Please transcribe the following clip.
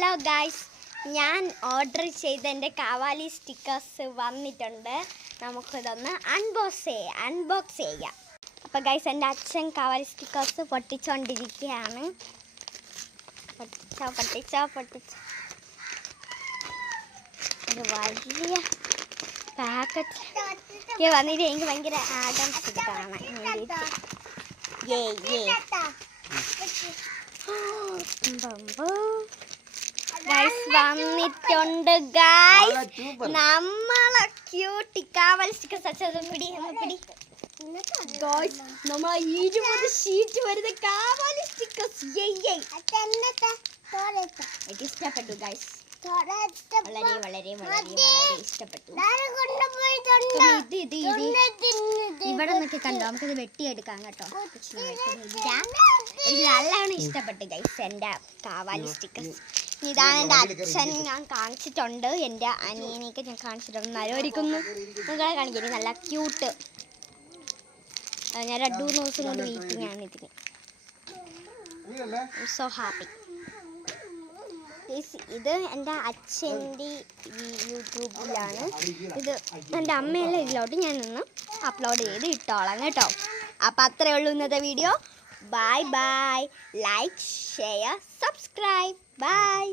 Hello guys, ഞാൻ order ചെയ്ത എൻ്റെ കാവാലി സ്റ്റിക്കേഴ്സ് വന്നിട്ടുണ്ട്. നമുക്കിതൊന്ന് അൺബോക്സ് ചെയ്യാം. അപ്പോൾ ഗൈസ്, എൻ്റെ അച്ഛൻ കാവാലി സ്റ്റിക്കേഴ്സ് പൊട്ടിച്ചുകൊണ്ടിരിക്കുകയാണ്. പൊട്ടിച്ച ഒരു വലിയ പാക്കറ്റ് വന്നിട്ട് എനിക്ക് ഭയങ്കര ആകാംക്ഷ കാണാൻ വേണ്ടിയിട്ട്. ഗൈസ് വന്നിട്ടുണ്ട് ഗൈസ്, നമ്മളെ ക്യൂട്ടി കാവാലി സ്റ്റിക്കേഴ്സ്. പിടി ഗൈസ്, നമ്മളെ 20 ഷീറ്റ് വരുന്ന കാവാലി സ്റ്റിക്കേഴ്സ്. എനിക്ക് ഇഷ്ടപ്പെട്ടു ഗൈസ്, വളരെ വളരെ വളരെ ഇഷ്ടപ്പെട്ടു. ഇവിടെ നിന്നൊക്കെ കണ്ടോ, നമുക്കത് വെട്ടിയെടുക്കാം കേട്ടോ. എനിക്ക് നല്ലോണം ഇഷ്ടപ്പെട്ടു ഗൈസ് എൻ്റെ കാവാലി സ്റ്റിക്കേഴ്സ്. ഇതാണ് എൻ്റെ അച്ഛൻ, ഞാൻ കാണിച്ചിട്ടുണ്ട്. എൻ്റെ അനിയനെയൊക്കെ ഞാൻ കാണിച്ചിട്ടുണ്ട്. നല്ലൊരിക്കുന്നു നിങ്ങളെ കാണിക്കാൻ നല്ല ക്യൂട്ട്. ഞാൻ 2-3 ദിവസം കൊണ്ട് വെയിറ്റിംഗ് ആണ് ഇതിന്. So happy. ഇത് എൻ്റെ അച്ഛൻ്റെ യൂട്യൂബിലാണ്. ഇത് എൻ്റെ അമ്മയെല്ലാം ഇതിലോട്ട് ഞാനൊന്ന് അപ്ലോഡ് ചെയ്ത് ഇട്ടോളാം കേട്ടോ. അപ്പം അത്രയേ ഉള്ളൂ ഇന്നത്തെ video. Bye bye. Like, share, subscribe. By.